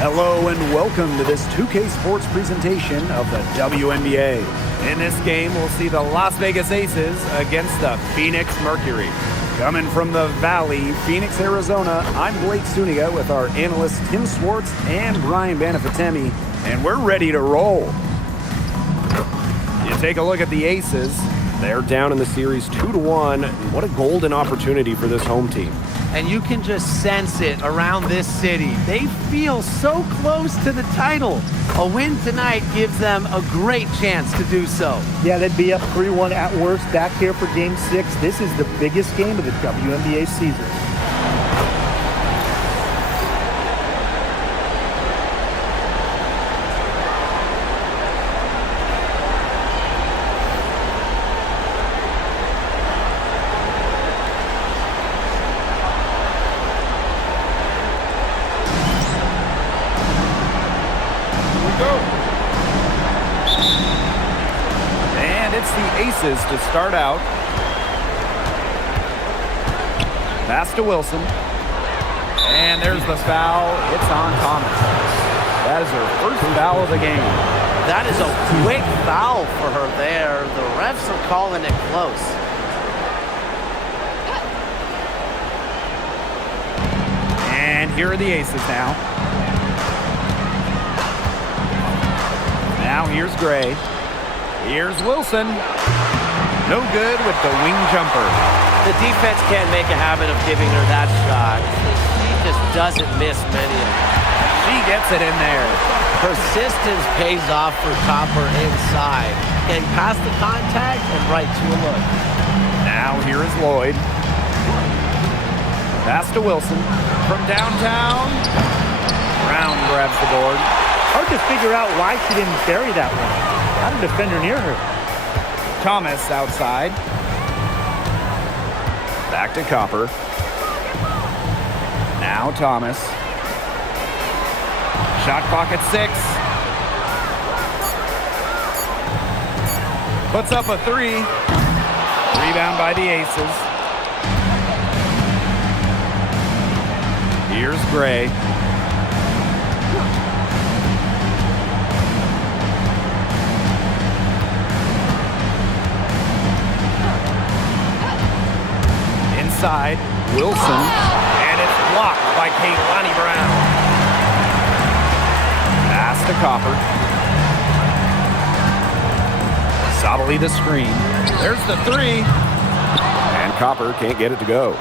Hello and welcome to this 2K Sports presentation of the WNBA. In this game, we'll see the Las Vegas Aces against the Phoenix Mercury. Coming from the Valley, Phoenix, Arizona, I'm Blake Suniga with our analysts Tim Swartz and Brian Banafitemi, and we're ready to roll. You take a look at the Aces. They're down in the series 2-1. What a golden opportunity for this home team. And you can just sense it around this city. They feel so close to the title. A win tonight gives them a great chance to do so. Yeah, they'd be up 3-1 at worst back here for Game 6. This is the biggest game of the WNBA season. It's the Aces to start out. Pass to Wilson. And there's the foul. It's on Thomas. That is her first foul of the game. That is a quick foul for her there. The refs are calling it close. And here are the Aces now. Now here's Gray. Here's Wilson. No good with the wing jumper. The defense can't make a habit of giving her that shot. She just doesn't miss many of them. She gets it in there. Persistence pays off for Copper inside. And past the contact and right to a look. Now here is Lloyd. Pass to Wilson. From downtown. Brown grabs the board. Hard to figure out why she didn't bury that one. Not a defender near her. Thomas outside. Back to Copper. Now Thomas. Shot clock at 6. Puts up a 3. Rebound by the Aces. Here's Gray. Inside, Wilson, and it's blocked by Kaylani Brown. Pass to Copper. Sabali the screen. There's the 3. And Copper can't get it to go.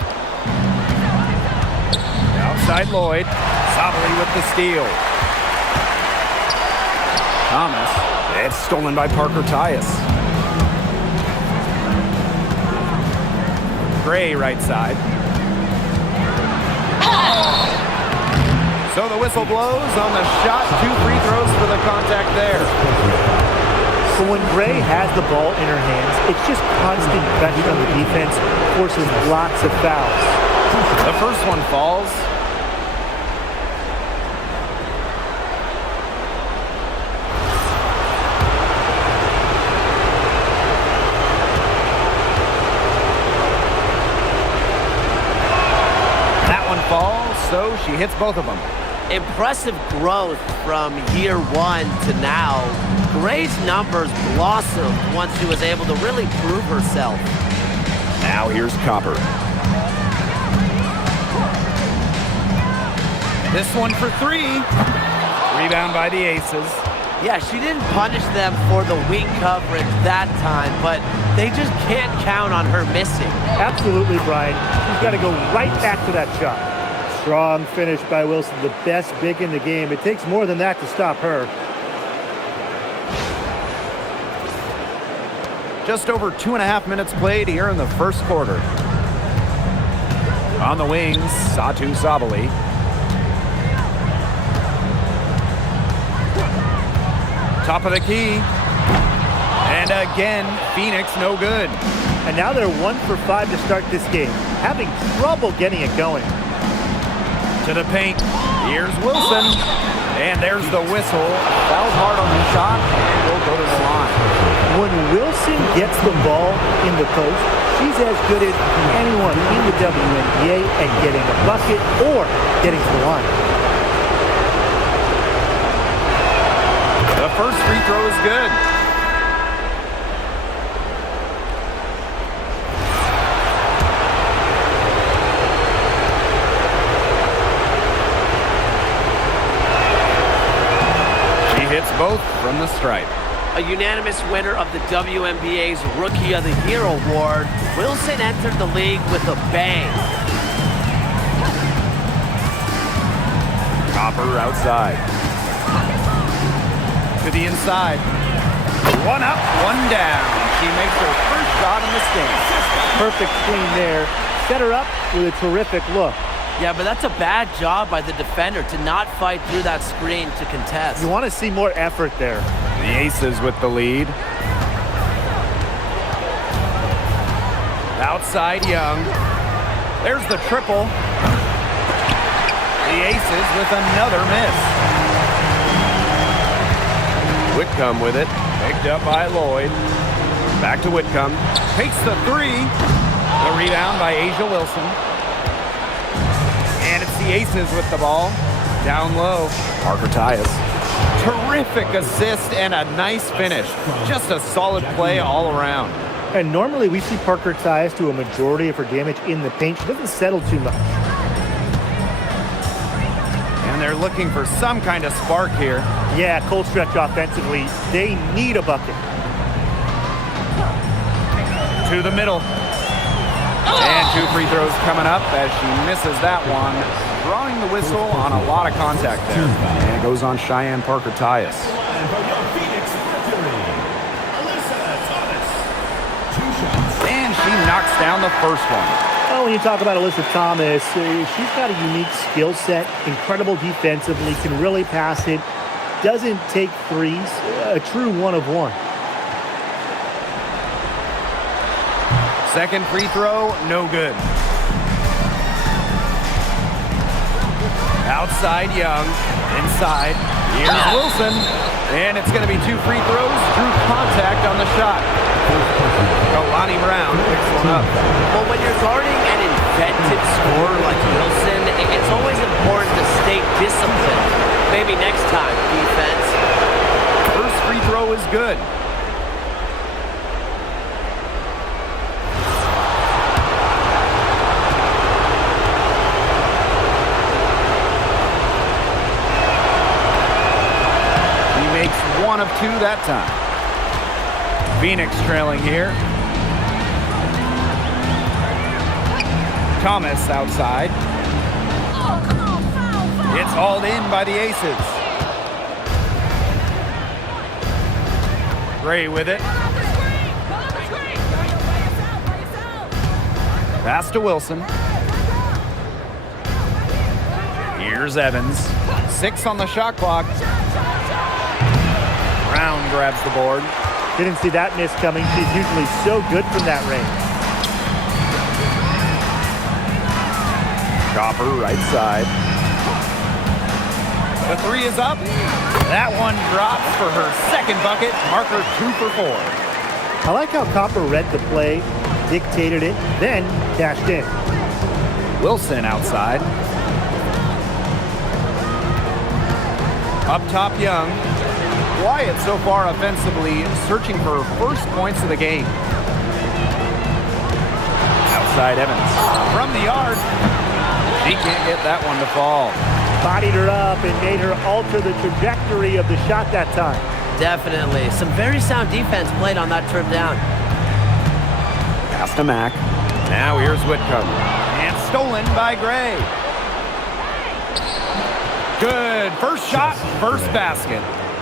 Outside Lloyd. Sabali with the steal. Thomas. It's stolen by Parker Tyus. Gray right side. So the whistle blows on the shot. 2 free throws for the contact there. So when Gray has the ball in her hands, it's just constant pressure on the defense, forces lots of fouls. The first one falls. So she hits both of them. Impressive growth from year 1 to now. Gray's numbers blossomed once she was able to really prove herself. Now here's Copper. This one for 3. Rebound by the Aces. Yeah, she didn't punish them for the weak coverage that time, but they just can't count on her missing. Absolutely, Brian. She's got to go right back to that shot. Strong finish by Wilson, the best big in the game. It takes more than that to stop her. Just over 2.5 minutes played here in the first quarter. On the wings, Satu Sabali. Top of the key. And again, Phoenix no good. And now they're 1 for 5 to start this game. Having trouble getting it going. To the paint. Here's Wilson. And there's the whistle. Fouled hard on the shot and will go to the line. When Wilson gets the ball in the post, she's as good as anyone in the WNBA at getting a bucket or getting to the line. first free throw is good. She hits both from the stripe. A unanimous winner of the WNBA's Rookie of the Year award, Wilson entered the league with a bang. Copper outside. To the inside. One up, one down. She makes her first shot in this game. Perfect screen there. Set her up with a terrific look. Yeah, but that's a bad job by the defender to not fight through that screen to contest. You want to see more effort there. The Aces with the lead. Outside Young. There's the triple. The Aces with another miss. Whitcomb with it. Picked up by Lloyd. Back to Whitcomb. Takes the three. The rebound by Asia Wilson. And it's the Aces with the ball. Down low. Parker Tyus. Terrific assist and a nice finish. Just a solid play all around. And normally we see Parker Tyus do a majority of her damage in the paint. She doesn't settle too much. And they're looking for some kind of spark here. Yeah, cold stretch offensively. They need a bucket. To the middle. And two free throws coming up as she misses that one. Drawing the whistle on a lot of contact there. And it goes on Cheyenne Parker Tyus. And she knocks down the first one. Well, when you talk about Alyssa Thomas, she's got a unique skill set, incredible defensively, can really pass it, doesn't take threes, a true one of one. Second free throw, no good. Outside Young, inside, here's Wilson, and it's going to be two free throws, drew contact on the shot. Lonnie Brown picks one up. Well, when you're guarding an inventive scorer like Wilson, it's always important to stay disciplined. Maybe next time, defense. First free throw is good. Makes one of two that time. Phoenix trailing here. Thomas outside. It's hauled in by the Aces. Gray with it. Pass to Wilson. Here's Evans. 6 on the shot clock. Brown grabs the board. Didn't see that miss coming. She's usually so good from that range. Copper right side. The three is up. That one drops for her second bucket. Marker 2 for 4. I like how Copper read the play, dictated it, then cashed in. Wilson outside. Up top Young. Wyatt so far offensively searching for first points of the game. Outside Evans. From the yard. She can't get that one to fall. Bodied her up and made her alter the trajectory of the shot that time. Definitely. Some very sound defense played on that trip down. Pass to Mack. Now here's Whitcomb. And stolen by Gray. Good. First shot, first basket.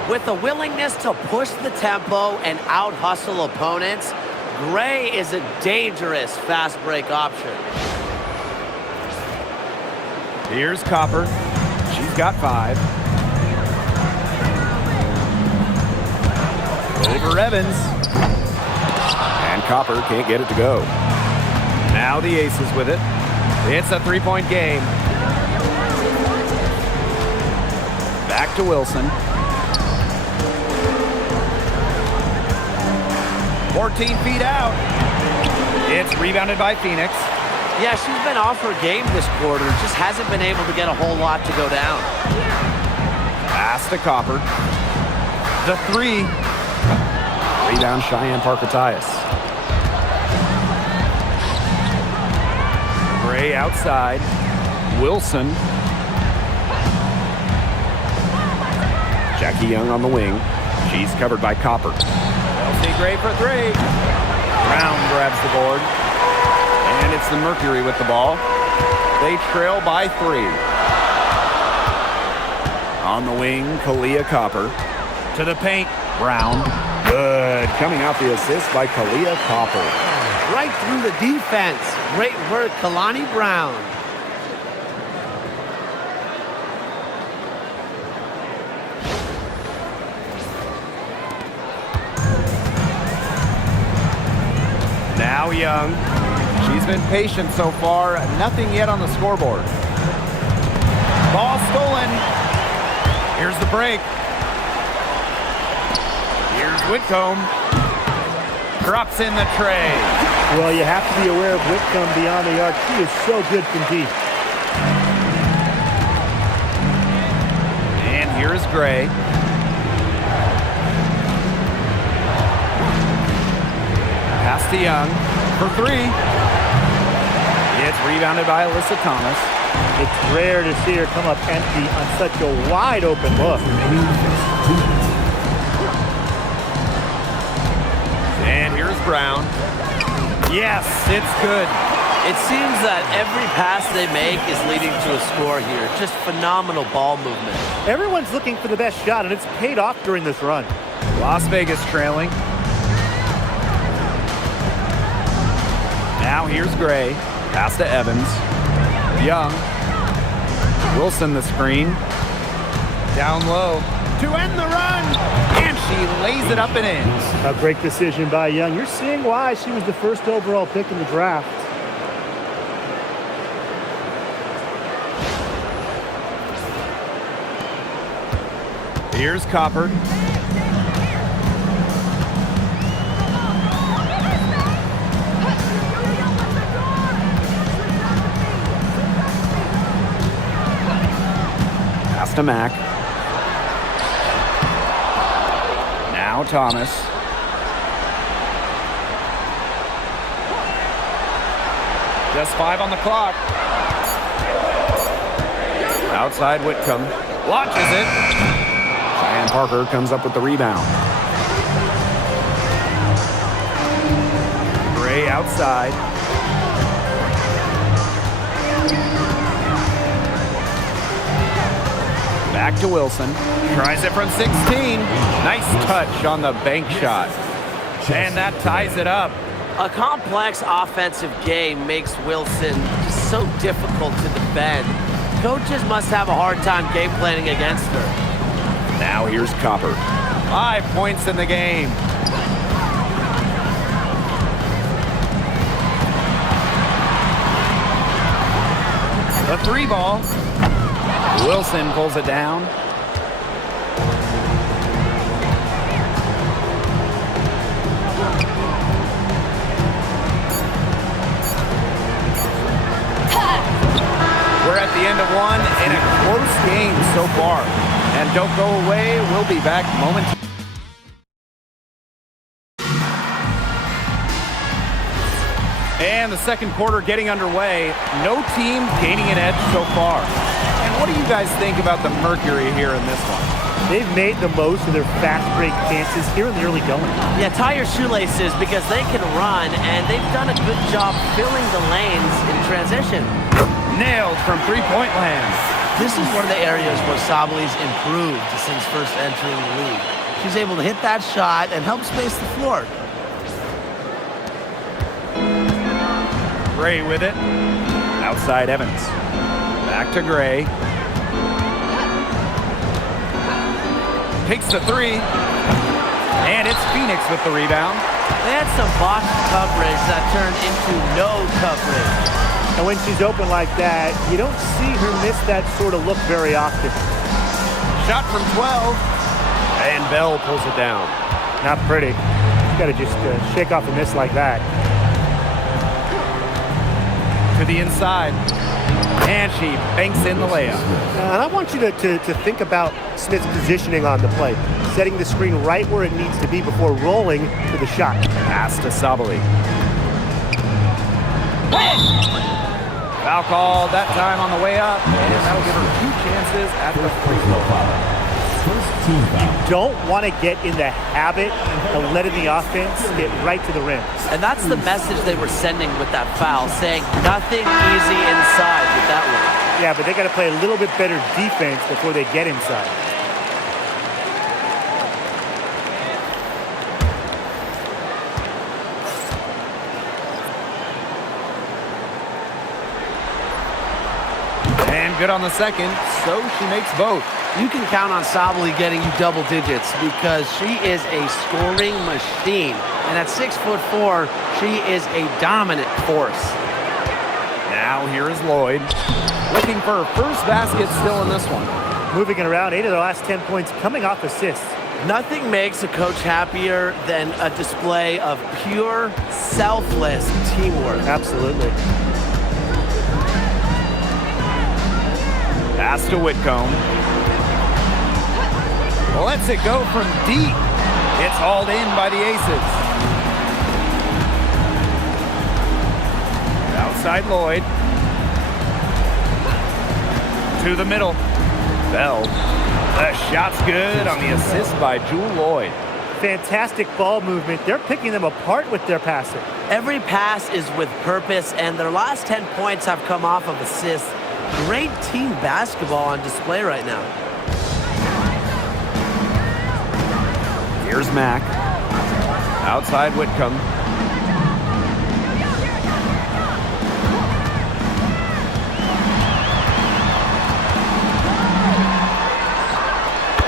With a willingness to push the tempo and out-hustle opponents, Gray is a dangerous fast break option. Here's Copper. She's got 5. Over Evans. And Copper can't get it to go. Now the Aces with it. It's a 3-point game. Back to Wilson. 14 feet out. It's rebounded by Phoenix. Yeah, she's been off her game this quarter. Just hasn't been able to get a whole lot to go down. Pass to Copper. The three. Rebound, Cheyenne Parker-Tyus. Gray outside. Wilson. Jackie Young on the wing. She's covered by Copper. Chelsea Gray for three. Brown grabs the board. And it's the Mercury with the ball. They trail by 3. On the wing, Kalia Copper. To the paint. Brown. Good. Coming out the assist by Kalia Copper. Right through the defense. Great work, Kalani Brown. Now Young. She's been patient so far. Nothing yet on the scoreboard. Ball stolen. Here's the break. Here's Whitcomb. Drops in the tray. Well, you have to be aware of Whitcomb beyond the arc. She is so good from deep. And here's Gray. Pass to Young for three. It's rebounded by Alyssa Thomas. It's rare to see her come up empty on such a wide open look. And here's Brown. Yes, it's good. It seems that every pass they make is leading to a score here. Just phenomenal ball movement. Everyone's looking for the best shot, and it's paid off during this run. Las Vegas trailing. Now here's Gray. Pass to Evans. Young. Wilson the screen. Down low. To end the run. And she lays it up and in. A great decision by Young. You're seeing why she was the first overall pick in the draft. Here's Copper. Pass to Mack. Now Thomas. Just 5 on the clock. Outside Whitcomb. Launches it. Cheyenne Parker comes up with the rebound. Gray outside. Back to Wilson. Tries it from 16. Nice touch on the bank shot. And that ties it up. A complex offensive game makes Wilson just so difficult to defend. Coaches must have a hard time game planning against her. Now here's Copper. 5 points in the game. The 3 ball. Wilson pulls it down. We're at the end of one in a close game so far. And don't go away. We'll be back momentarily. And the second quarter getting underway. No team gaining an edge so far. And what do you guys think about the Mercury here in this one? They've made the most of their fast break chances here in the early going. Yeah, tie your shoelaces because they can run, and they've done a good job filling the lanes in transition. Nailed from three-point land. This is one of the areas where Sabli's improved since first entering the league. She's able to hit that shot and help space the floor. Gray with it. Outside Evans. Back to Gray. Takes the 3. And it's Phoenix with the rebound. They had some botched coverage that turned into no coverage. And when she's open like that, you don't see her miss that sort of look very often. Shot from 12. And Bell pulls it down. Not pretty. You got to just shake off a miss like that. To the inside. And she banks in the layup. And I want you to think about Smith's positioning on the play. setting the screen right where it needs to be before rolling to the shot. Pass to Sabali. Foul called that time on the way up, and that'll give her 2 chances at the free throw. You don't want to get in the habit of letting the offense get right to the rim. And that's the message they were sending with that foul, saying nothing easy inside with that one. Yeah, but they got to play a little bit better defense before they get inside. And good on the second, so she makes both. You can count on Sabali getting you double digits because she is a scoring machine. And at 6'4", she is a dominant force. Now here is Lloyd, looking for her first basket still in this one. Moving it around, 8 of the last 10 points coming off assists. Nothing makes a coach happier than a display of pure, selfless teamwork. Absolutely. Pass to Whitcomb. Lets it go from deep. It's hauled in by the Aces. Outside Lloyd. To the middle. Bell. The shot's good on the assist by Jewel Lloyd. Fantastic ball movement. They're picking them apart with their passing. Every pass is with purpose, and their last 10 points have come off of assists. Great team basketball on display right now. Here's Mack. Outside Whitcomb.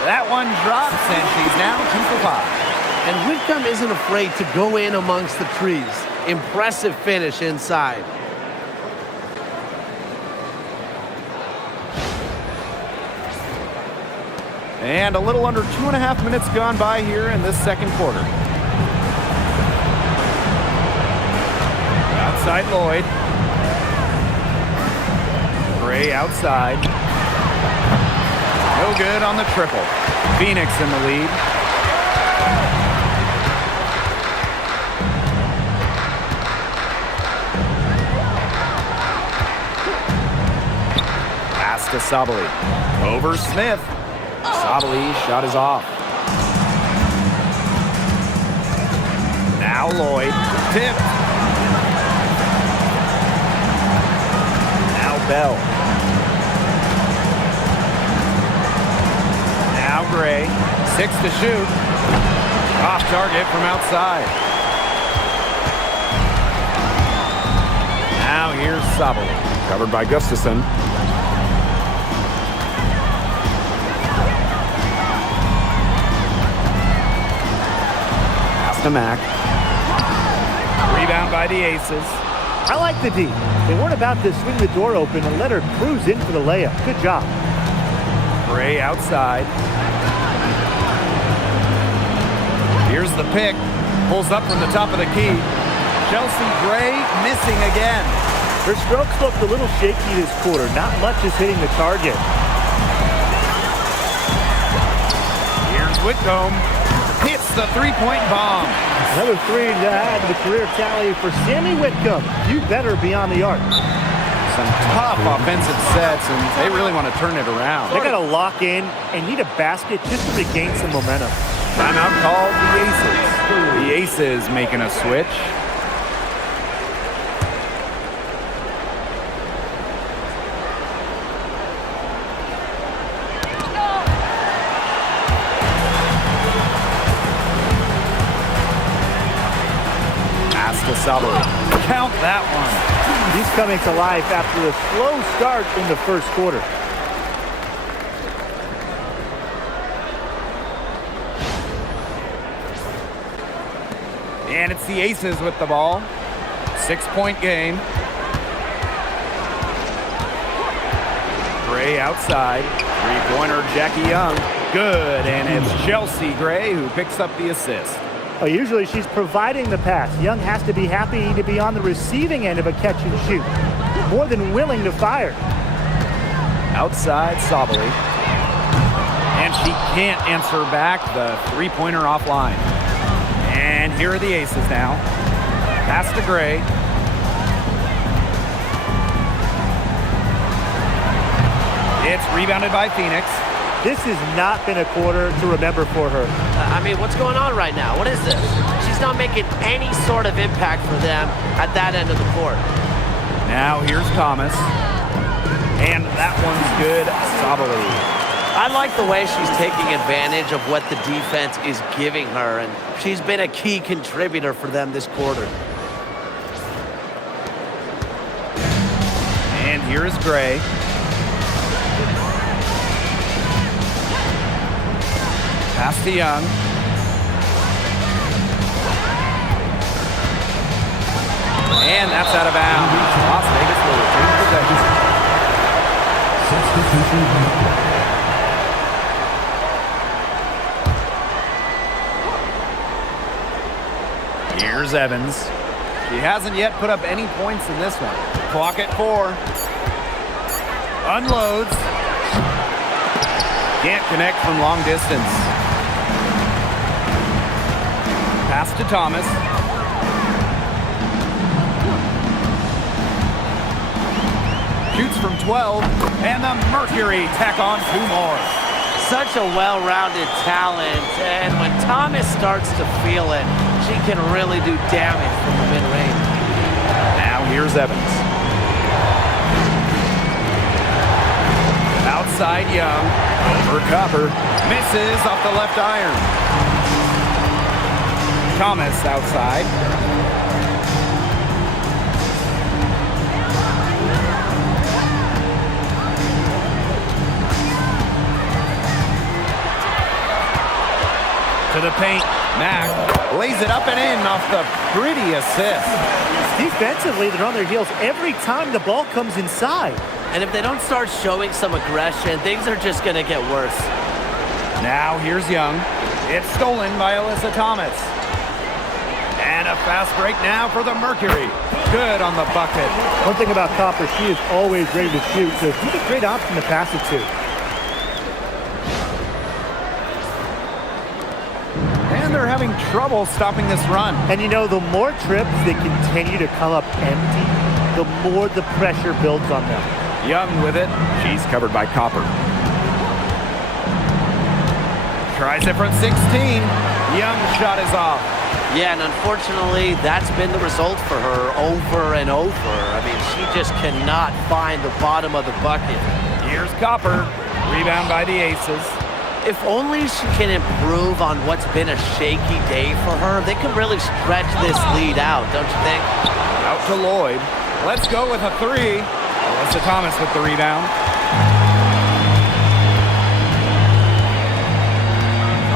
That one drops, and she's now 2 for 5. And Whitcomb isn't afraid to go in amongst the trees. Impressive finish inside. And a little under 2.5 minutes gone by here in this second quarter. Outside Lloyd. Gray outside. No good on the triple. Phoenix in the lead. Pass to Sabali. Over Smith. Sabali shot is off. Now Lloyd. Tipped. Now Bell. Now Gray. 6 to shoot. Off target from outside. Now here's Sabali. Covered by Gustafson. To Mack. Rebound by the Aces. I like the D. They weren't about to swing the door open and let her cruise in for the layup. Good job. Gray outside. Here's the pick. Pulls up from the top of the key. Chelsea Gray missing again. Her strokes looked a little shaky this quarter. Not much is hitting the target. Here's Whitcomb. Hits the three-point bomb. Another 3 to add to the career tally for Sammy Whitcomb. You better be on the arc. Some tough offensive sets, and they really want to turn it around. They got to lock in and need a basket just to regain some momentum. Timeout called the Aces. The Aces making a switch. Sabali. Count that one. He's coming to life after a slow start in the first quarter. And it's the Aces with the ball. 6-point game. Gray outside. Three-pointer, Jackie Young. Good, and it's Chelsea Gray who picks up the assist. Well, usually she's providing the pass. Young has to be happy to be on the receiving end of a catch and shoot. More than willing to fire. Outside Sabali. And she can't answer back the three-pointer offline. And here are the aces now. Pass to Gray. It's rebounded by Phoenix. This has not been a quarter to remember for her. I mean, what's going on right now? What is this? She's not making any sort of impact for them at that end of the court. Now here's Thomas. And that one's good. Sabali. I like the way she's taking advantage of what the defense is giving her, and she's been a key contributor for them this quarter. And here is Gray. Pass to Young. And that's out of bounds. Las Vegas will retain possession. Here's Evans. She hasn't yet put up any points in this one. Clock at 4. Unloads. Can't connect from long distance. Pass to Thomas. Shoots from 12, and the Mercury tack on 2 more. Such a well-rounded talent, and when Thomas starts to feel it, she can really do damage from the mid-range. Now here's Evans. Outside Young, over Copper, misses off the left iron. Thomas outside. To the paint, Mack lays it up and in off the pretty assist. Defensively, they're on their heels every time the ball comes inside. And if they don't start showing some aggression, things are just going to get worse. Now here's Young. It's stolen by Alyssa Thomas. And a fast break now for the Mercury. Good on the bucket. One thing about Copper, she is always ready to shoot, so she's a great option to pass it to. And they're having trouble stopping this run. And you know, the more trips they continue to come up empty, the more the pressure builds on them. Young with it. She's covered by Copper. Tries it from 16. Young's shot is off. Yeah, and unfortunately, that's been the result for her over and over. I mean, she just cannot find the bottom of the bucket. Here's Copper. Rebound by the Aces. If only she can improve on what's been a shaky day for her, they can really stretch this lead out, don't you think? Out to Lloyd. Let's go with a 3. Alyssa Thomas with the rebound.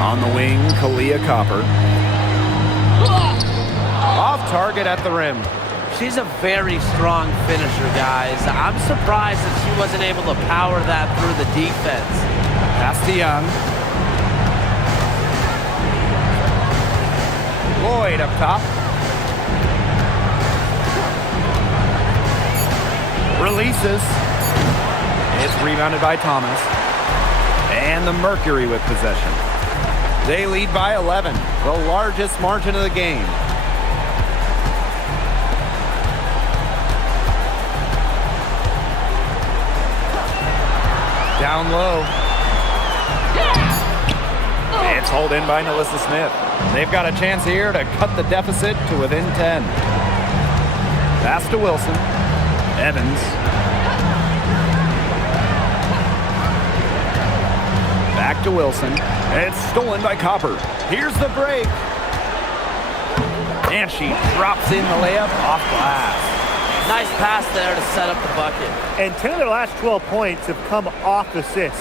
On the wing, Kalia Copper. Off target at the rim. She's a very strong finisher, guys. I'm surprised that she wasn't able to power that through the defense. Pass to Young. Lloyd up top. Releases. It's rebounded by Thomas. And the Mercury with possession. They lead by 11, the largest margin of the game. Down low. It's hauled in by Nalissa Smith. They've got a chance here to cut the deficit to within 10. Pass to Wilson. Evans. Back to Wilson. It's stolen by Copper. Here's the break. And she drops in the layup off glass. Nice pass there to set up the bucket. And 10 of their last 12 points have come off assists.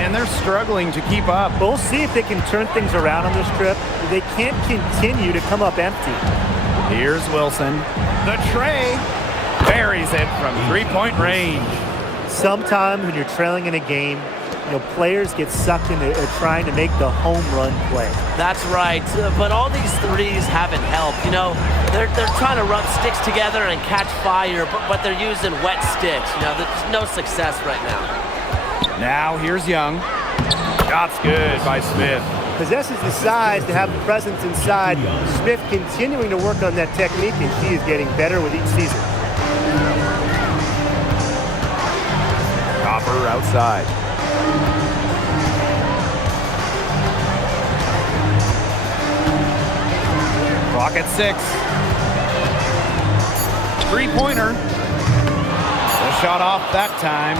And they're struggling to keep up. We'll see if they can turn things around on this trip. They can't continue to come up empty. Here's Wilson. The tray buries it from three-point range. Sometimes when you're trailing in a game, players get sucked into trying to make the home run play. That's right, but all these threes haven't helped. They're trying to rub sticks together and catch fire, but they're using wet sticks. There's no success right now. Now here's Young. Shot's good by Smith. Possesses the size to have the presence inside. Smith continuing to work on that technique, and she is getting better with each season. Copper outside. Clock at 6. Three-pointer. The shot off that time.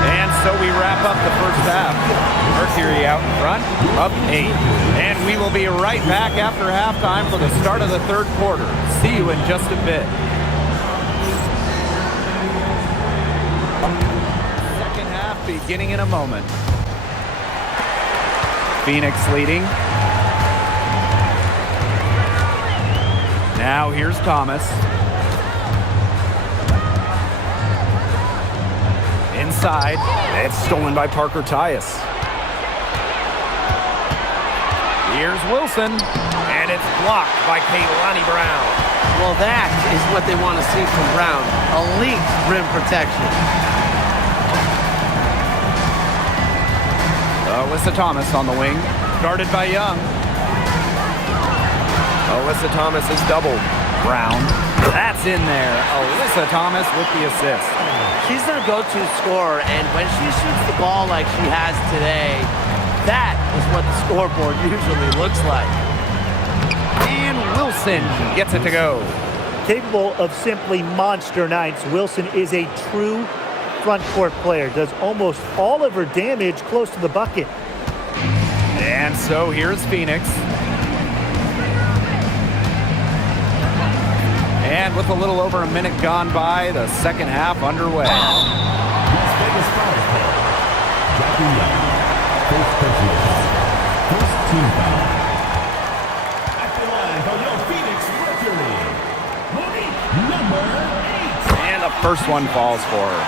And so we wrap up the first half. Mercury out in front, up 8. And we will be right back after halftime for the start of the third quarter. See you in just a bit. Second half beginning in a moment. Phoenix leading. Now here's Thomas. Inside. It's stolen by Parker Tyus. Here's Wilson. And it's blocked by Kaylani Brown. Well, that is what they want to see from Brown. Elite rim protection. Alyssa Thomas on the wing. Guarded by Young. Alyssa Thomas is doubled. Brown. That's in there. Alyssa Thomas with the assist. She's their go-to scorer, and when she shoots the ball like she has today, that is what the scoreboard usually looks like. And Wilson gets it to go. Capable of simply monster nights, Wilson is a true front court player. Does almost all of her damage close to the bucket. And so here's Phoenix. And with a little over a minute gone by, the second half underway. Las Vegas foul call. Jackie Young. First personal foul. First team foul. At the line for your Phoenix Mercury. Monique, number 8. And the first one falls for her.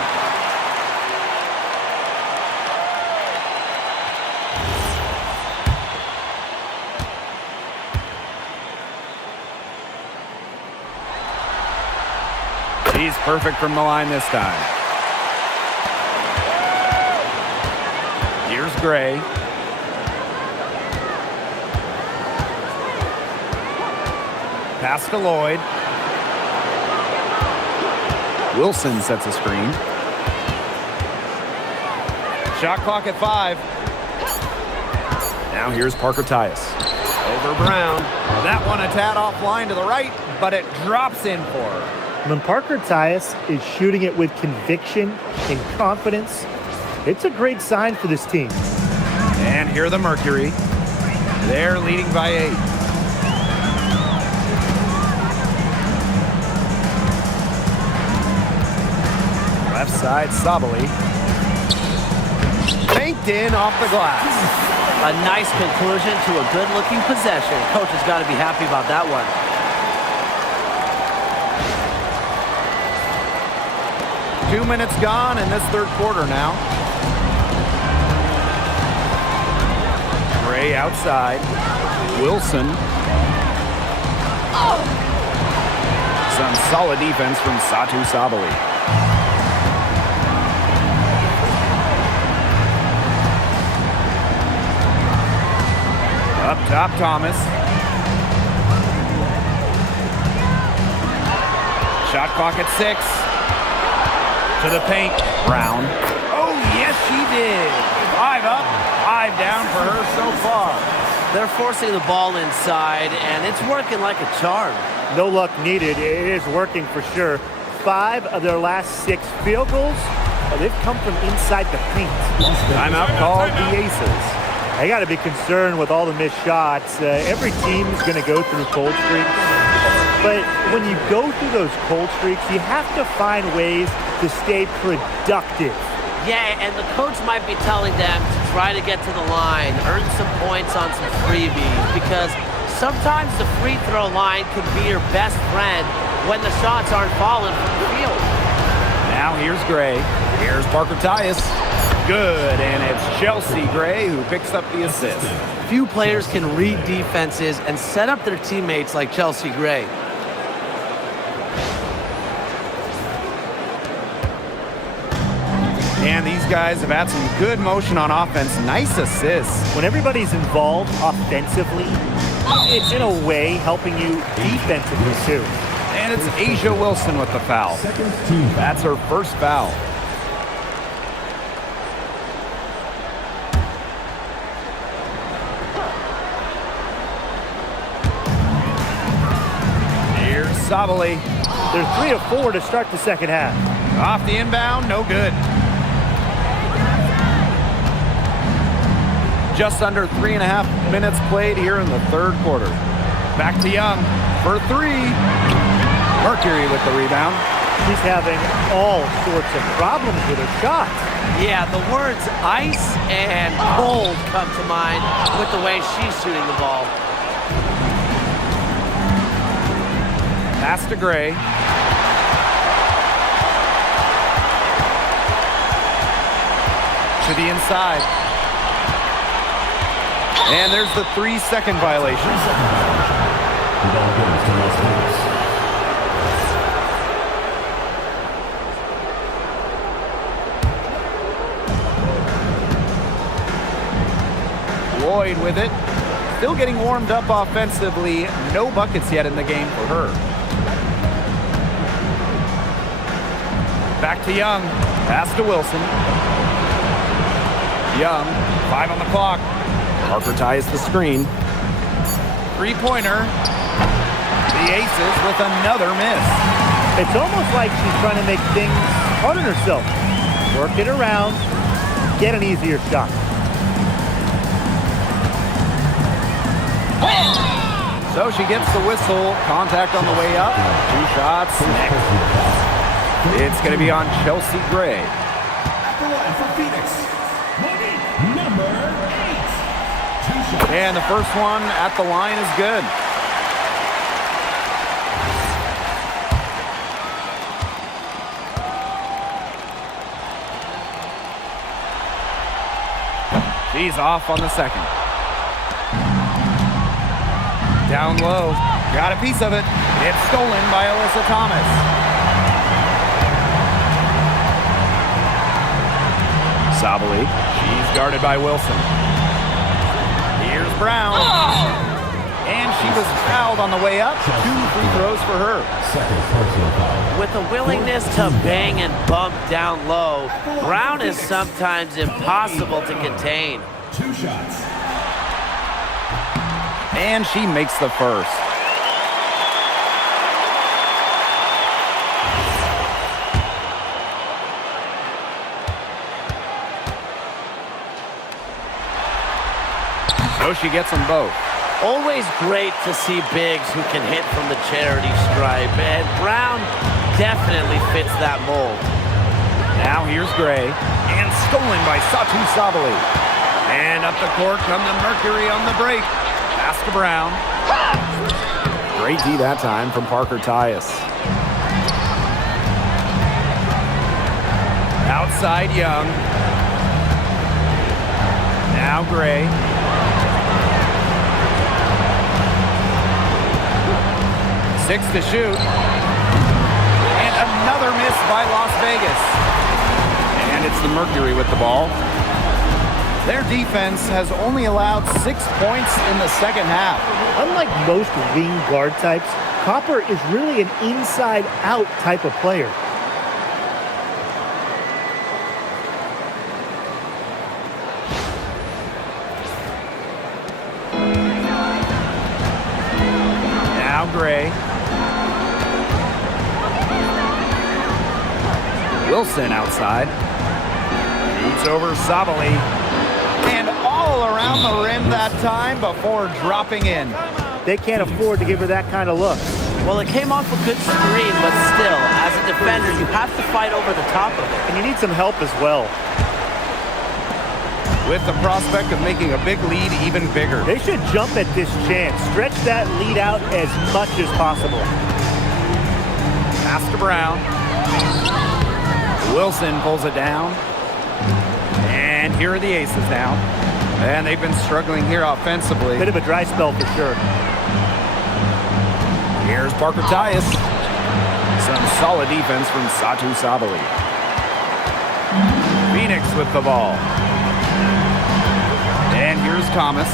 He's perfect from the line this time. Here's Gray. Pass to Lloyd. Wilson sets a screen. Shot clock at 5. Now here's Parker Tyus. Over Brown. That one a tad offline to the right, but it drops in for her. When Parker Tyus is shooting it with conviction and confidence, it's a great sign for this team. And here the Mercury. They're leading by 8. Left side, Sabali. Banked in off the glass. A nice conclusion to a good-looking possession. Coach has got to be happy about that one. 2 minutes gone in this third quarter now. Gray outside. Wilson. Some solid defense from Satu Sabali. Up top, Thomas. Shot clock at 6. To the paint. Brown. Oh, yes, she did. 5 up, 5 down for her so far. They're forcing the ball inside, and it's working like a charm. No luck needed. It is working for sure. 5 of their last 6 field goals, they've come from inside the paint. Timeout called the Aces. I got to be concerned with all the missed shots. Every team is going to go through cold streaks. But when you go through those cold streaks, you have to find ways to stay productive. Yeah, and the coach might be telling them to try to get to the line, earn some points on some freebies, because sometimes the free throw line can be your best friend when the shots aren't falling from the field. Now here's Gray. Here's Parker Tyus. Good, and it's Chelsea Gray who picks up the assist. Few players can read defenses and set up their teammates like Chelsea Gray. And these guys have had some good motion on offense. Nice assists. When everybody's involved offensively, it's in a way helping you defensively too. And it's Asia Wilson with the foul. Second team foul. That's her first foul. Here's Sabali. They're 3 of 4 to start the second half. Off the inbound, no good. Just under 3.5 minutes played here in the third quarter. Back to Young for 3. Mercury with the rebound. She's having all sorts of problems with her shot. Yeah, the words ice and cold come to mind with the way she's shooting the ball. Pass to Gray. To the inside. And there's the 3-second violation. The ball goes to Las Vegas. Lloyd with it. Still getting warmed up offensively. No buckets yet in the game for her. Back to Young. Pass to Wilson. Young, 5 on the clock. Parker ties the screen. 3-pointer. The Aces with another miss. It's almost like she's trying to make things hard on herself. Work it around, get an easier shot. So she gets the whistle. Contact on the way up. 2 shots next. It's going to be on Chelsea Gray. At the line for Phoenix, number 8. 2 shots. And the first one at the line is good. She's off on the second. Down low. Got a piece of it. It's stolen by Alyssa Thomas. Sabali. She's guarded by Wilson. Here's Brown. And she was fouled on the way up. 2 free throws for her. Second personal foul. With a willingness to bang and bump down low, Brown is sometimes impossible to contain. 2 shots. And she makes the first. So she gets them both. Always great to see bigs who can hit from the charity stripe, and Brown definitely fits that mold. Now here's Gray, and stolen by Satu Sabali. And up the court come the Mercury on the break. Pass to Brown. Great D that time from Parker Tyus. Outside Young. Now Gray. 6 to shoot. And another miss by Las Vegas. And it's the Mercury with the ball. Their defense has only allowed 6 points in the second half. Unlike most wing guard types, Copper is really an inside-out type of player. Now Gray. Wilson outside. Shoots over Sabali. And all around the rim that time before dropping in. They can't afford to give her that kind of look. Well, it came off a good screen, but still, as a defender, you have to fight over the top of it. And you need some help as well. With the prospect of making a big lead even bigger. They should jump at this chance. Stretch that lead out as much as possible. Pass to Brown. Wilson pulls it down. And here are the Aces now. And they've been struggling here offensively. Bit of a dry spell for sure. Here's Parker Tyus. Some solid defense from Satu Sabali. Phoenix with the ball. And here's Thomas.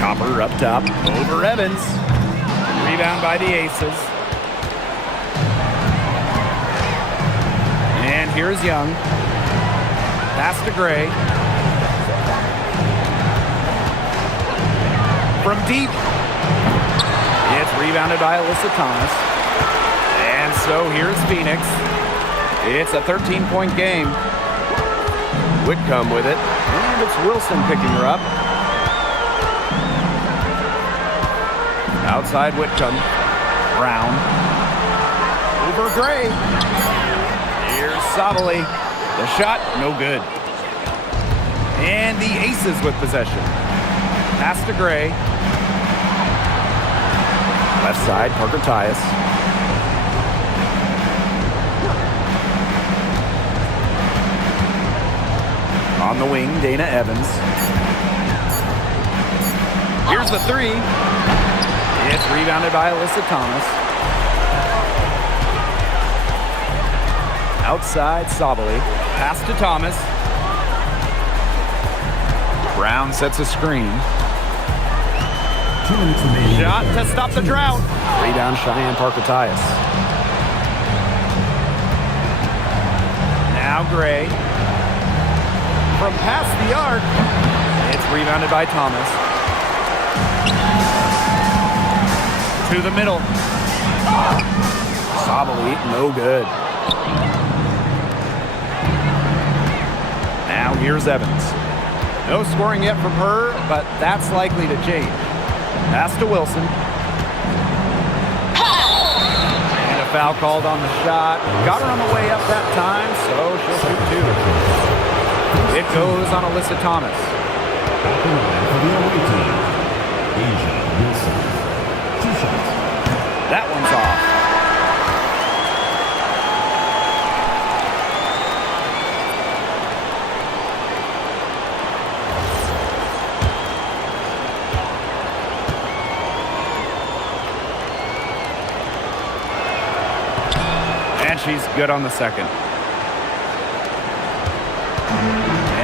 Copper up top over Evans. Rebound by the Aces. And here's Young. Pass to Gray. From deep. It's rebounded by Alyssa Thomas. And so here's Phoenix. It's a 13-point game. Whitcomb with it. And it's Wilson picking her up. Outside Whitcomb. Brown. Over Gray. Here's Sabali. The shot, no good. And the Aces with possession. Pass to Gray. Left side, Parker Tyus. On the wing, Dana Evans. Here's the three. It's rebounded by Alyssa Thomas. Outside, Sabali. Pass to Thomas. Brown sets a screen. 2 minutes remaining. Shot to stop the drought. Rebound, Cheyenne Parker Tyus. Now Gray. From past the arc. It's rebounded by Thomas. To the middle. Sabali, no good. Now here's Evans. No scoring yet from her, but that's likely to change. Pass to Wilson. And a foul called on the shot. Got her on the way up that time, so she'll shoot two. It goes on Alyssa Thomas. At the line for the away team, Asia Wilson. 2 shots. That one's off. And she's good on the second.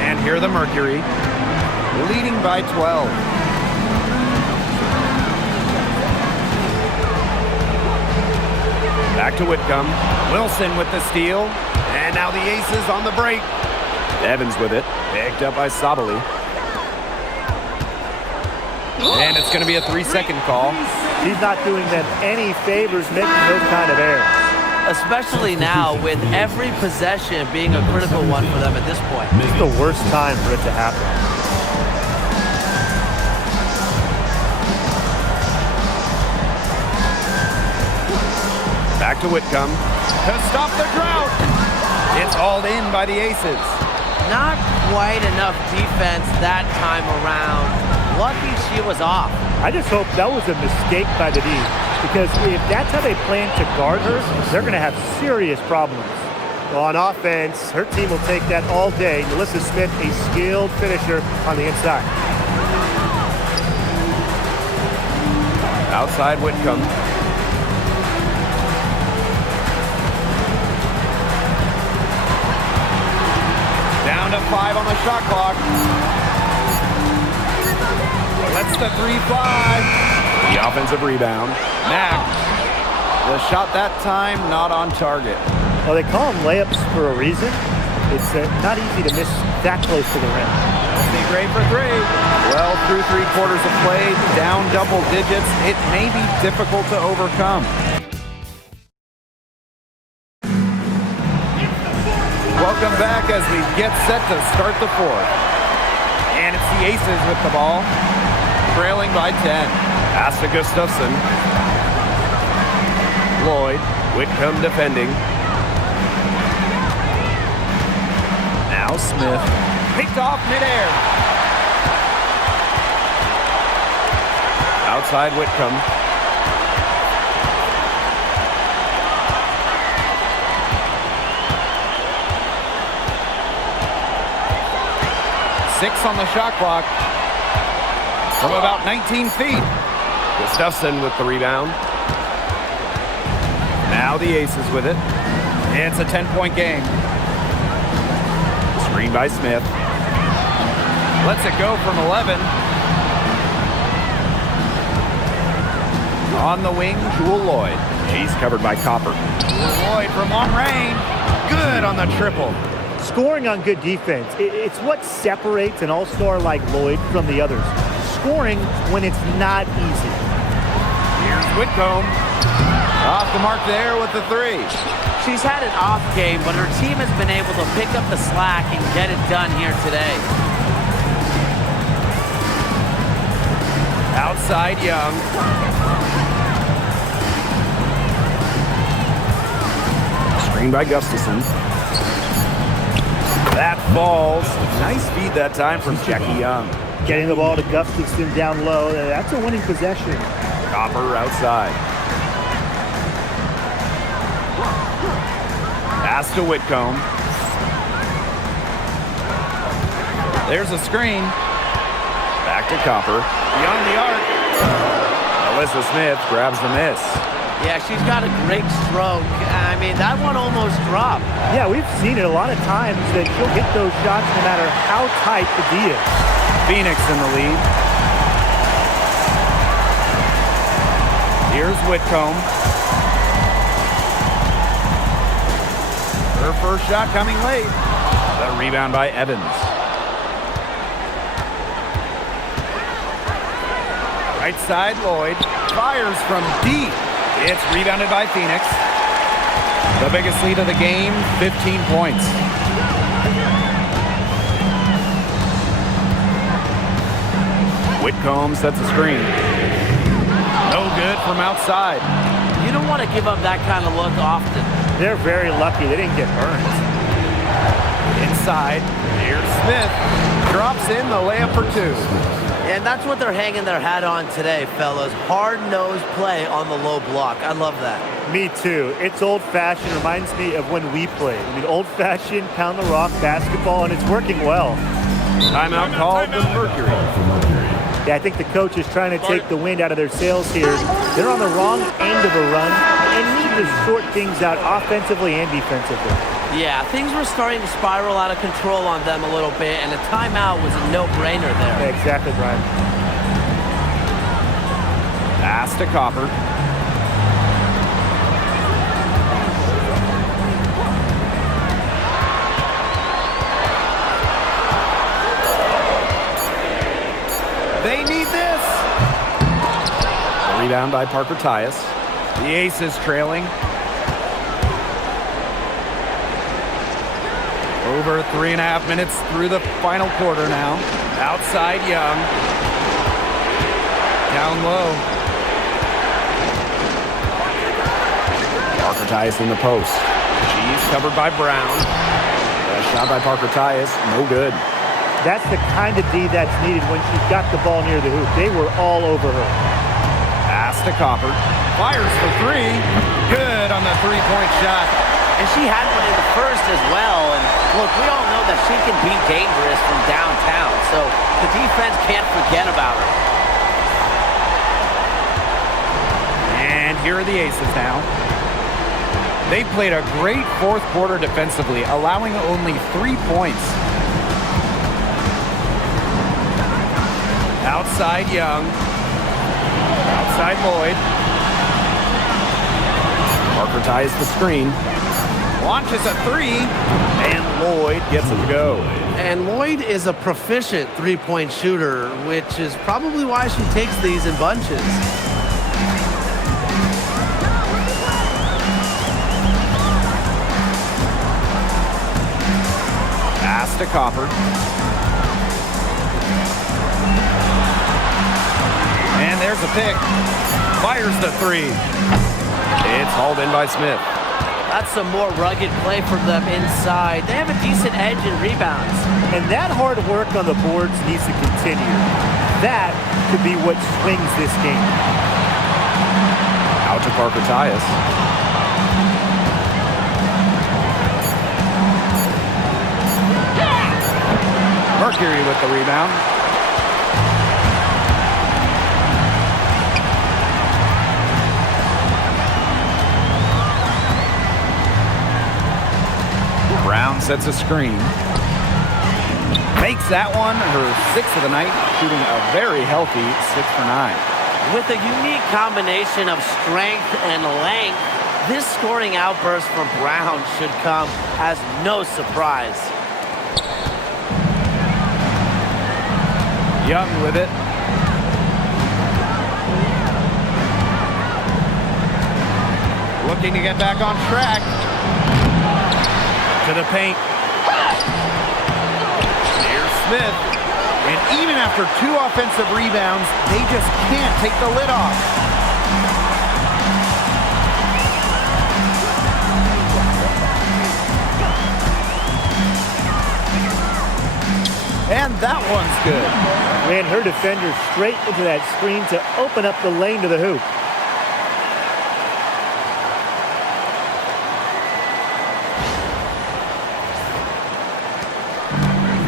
And here are the Mercury, leading by 12. Back to Whitcomb. Wilson with the steal. And now the Aces on the break. Evans with it. Picked up by Sabali. And it's going to be a 3-second call. He's not doing them any favors making those kind of errors. Especially now with every possession being a critical one for them at this point. It's the worst time for it to happen. Back to Whitcomb to stop the drought. It's hauled in by the Aces. Not quite enough defense that time around. Lucky she was off. I just hope that was a mistake by the D, because if that's how they plan to guard her, they're going to have serious problems. Well, on offense, her team will take that all day. Melissa Smith, a skilled finisher on the inside. Outside Whitcomb. Down to 5 on the shot clock. That's the 3-5. The offensive rebound. Mack. The shot that time not on target. Well, they call them layups for a reason. It's not easy to miss that close to the rim. Chelsea Gray for 3. Well, through 3 quarters of play, down double digits. It may be difficult to overcome. Welcome back as we get set to start the fourth. And it's the Aces with the ball, trailing by 10. Pass to Gustafson. Lloyd, Whitcomb defending. Now Smith, picked off midair. Outside Whitcomb. 6 on the shot clock from about 19 feet. Gustafson with the rebound. Now the Aces with it. It's a 10-point game. Screen by Smith. Lets it go from 11. On the wing, Jewel Lloyd. She's covered by Copper. Lloyd from long range. Good on the triple. Scoring on good defense, it's what separates an all-star like Lloyd from the others. Scoring when it's not easy. Here's Whitcomb. Off the mark there with the 3. She's had an off game, but her team has been able to pick up the slack and get it done here today. Outside Young. Screen by Gustafson. That falls. Nice feed that time from Jackie Young. Getting the ball to Gustafson down low, that's a winning possession. Copper outside. Pass to Whitcomb. There's a screen. Back to Copper. Beyond the arc. Alyssa Smith grabs the miss. Yeah, she's got a great stroke. I mean, that one almost dropped. Yeah, we've seen it a lot of times that she'll hit those shots no matter how tight the D is. Phoenix in the lead. Here's Whitcomb. Her first shot coming late. The rebound by Evans. Right side, Lloyd. Fires from deep. It's rebounded by Phoenix. The biggest lead of the game, 15 points. Whitcomb sets a screen. No good from outside. You don't want to give up that kind of look often. They're very lucky they didn't get burned. Inside, here's Smith. Drops in the layup for 2. And that's what they're hanging their hat on today, fellas. Hard-nosed play on the low block. I love that. Me too. It's old-fashioned. Reminds me of when we played. I mean, old-fashioned, pound-the-rock basketball, and it's working well. Timeout called for Mercury. Yeah, I think the coach is trying to take the wind out of their sails here. They're on the wrong end of a run and need to sort things out offensively and defensively. Yeah, things were starting to spiral out of control on them a little bit, and a timeout was a no-brainer there. Yeah, exactly, Brian. Pass to Copper. They need this. The rebound by Parker Tyus. The Aces trailing. Over 3.5 minutes through the final quarter now. Outside Young. Down low. Parker Tyus in the post. She's covered by Brown. A shot by Parker Tyus, no good. That's the kind of D that's needed when she's got the ball near the hoop. They were all over her. Pass to Copper. Fires for 3. Good on the 3-point shot. And she had one in the first as well. And look, we all know that she can be dangerous from downtown. So the defense can't forget about her. And here are the Aces now. They played a great fourth quarter defensively, allowing only 3 points. Outside Young. Outside Lloyd. Parker ties the screen. Launches a 3. And Lloyd gets it to go. And Lloyd is a proficient three-point shooter, which is probably why she takes these in bunches. Pass to Copper. And there's a pick. Fires the 3. It's hauled in by Smith. That's some more rugged play from them inside. They have a decent edge in rebounds. And that hard work on the boards needs to continue. That could be what swings this game. Out to Parker Tyus. Mercury with the rebound. Brown sets a screen. Makes that one her 6th of the night, shooting a very healthy 6 for 9. With a unique combination of strength and length, this scoring outburst from Brown should come as no surprise. Young with it. Looking to get back on track. To the paint. Here's Smith. And even after 2 offensive rebounds, they just can't take the lid off. And that one's good. Ran her defender straight into that screen to open up the lane to the hoop.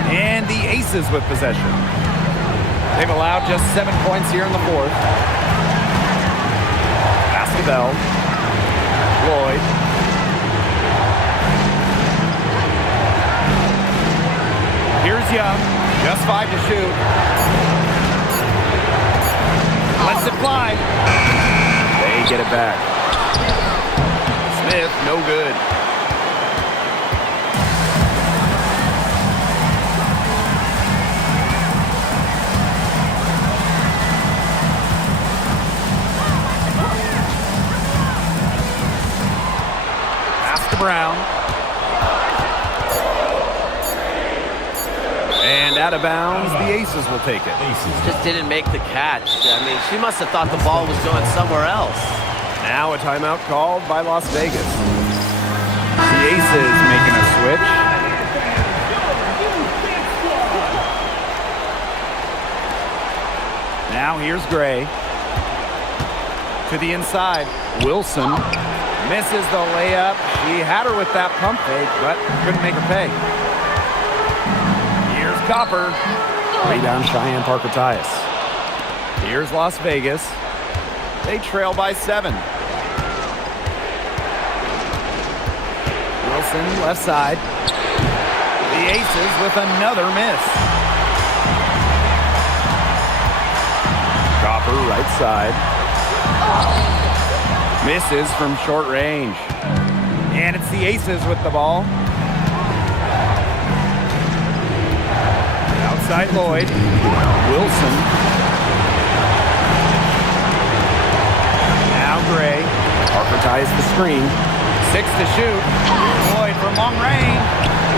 And the Aces with possession. They've allowed just 7 points here in the 4th. Pass to Bell. Lloyd. Here's Young. Just 5 to shoot. Lets it fly. They get it back. Smith, no good. Brown. And out of bounds, the Aces will take it. Just didn't make the catch. I mean, she must have thought the ball was going somewhere else. Now a timeout called by Las Vegas. The Aces making a switch. Now here's Gray. To the inside. Wilson. Misses the layup. She had her with that pump fake, but couldn't make her pay. Here's Copper. Rebound Cheyenne Parker-Tyus. Here's Las Vegas. They trail by 7. Wilson, left side. The Aces with another miss. Copper, right side. Misses from short range. And it's the Aces with the ball. Outside Lloyd. Wilson. Now Gray. Parker ties the screen. 6 to shoot. Lloyd from long range.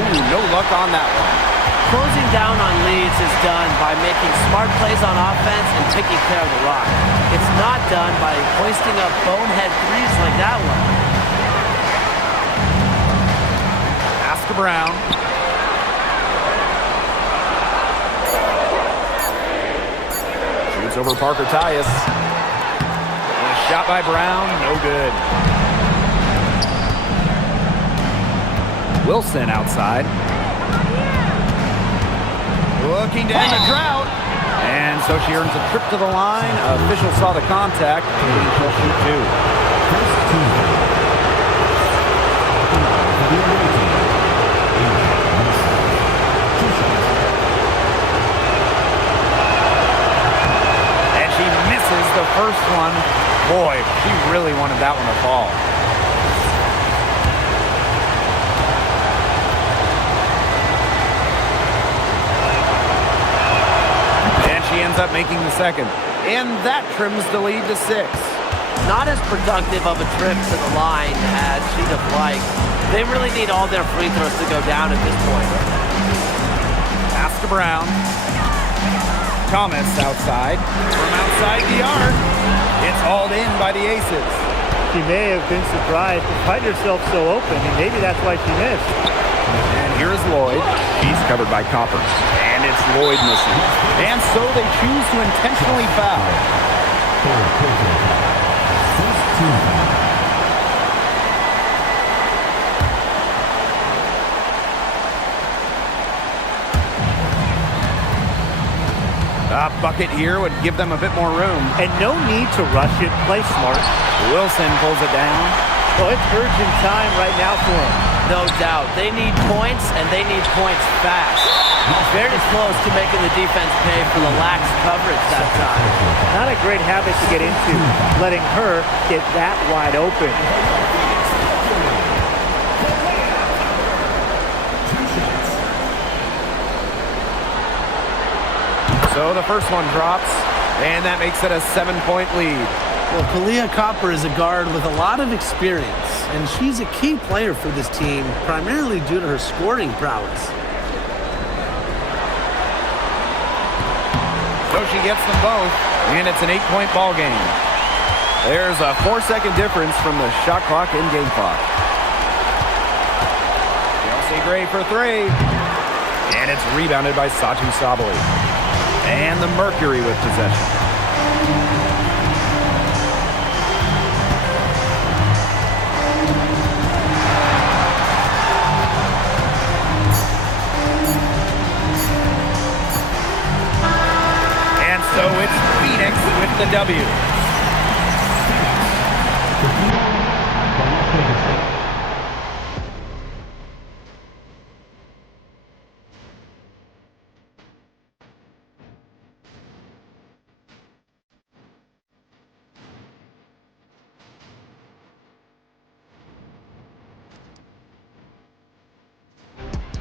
Ooh, no luck on that one. Closing down on leads is done by making smart plays on offense and taking care of the rock. It's not done by hoisting up bonehead threes like that one. Pass to Brown. Shoots over Parker-Tyus. And a shot by Brown, no good. Wilson outside. Looking to end the drought. And so she earns a trip to the line. Officials saw the contact, and she'll shoot 2. And she misses the first one. Boy, she really wanted that one to fall. She ends up making the second. And that trims the lead to 6. Not as productive of a trip to the line as she'd have liked. They really need all their free throws to go down at this point. Pass to Brown. Thomas outside. From outside the arc. It's hauled in by the Aces. She may have been surprised to find herself so open, and maybe that's why she missed. And here's Lloyd. He's covered by Copper. And it's Lloyd missing. And so they choose to intentionally foul. A bucket here would give them a bit more room. And no need to rush it. Play smart. Wilson pulls it down. Well, it's urgent time right now for them. No doubt. They need points, and they need points fast. Very close to making the defense pay for the lax coverage that time. Not a great habit to get into, letting her get that wide open. So the first one drops, and that makes it a 7-point lead. Well, Kalia Copper is a guard with a lot of experience, and she's a key player for this team, primarily due to her scoring prowess. So she gets them both, and it's an 8-point ball game. There's a 4-second difference from the shot clock and game clock. Chelsea Gray for three, and it's rebounded by Satu Sabali. And the Mercury with possession. And so it's Phoenix with the W.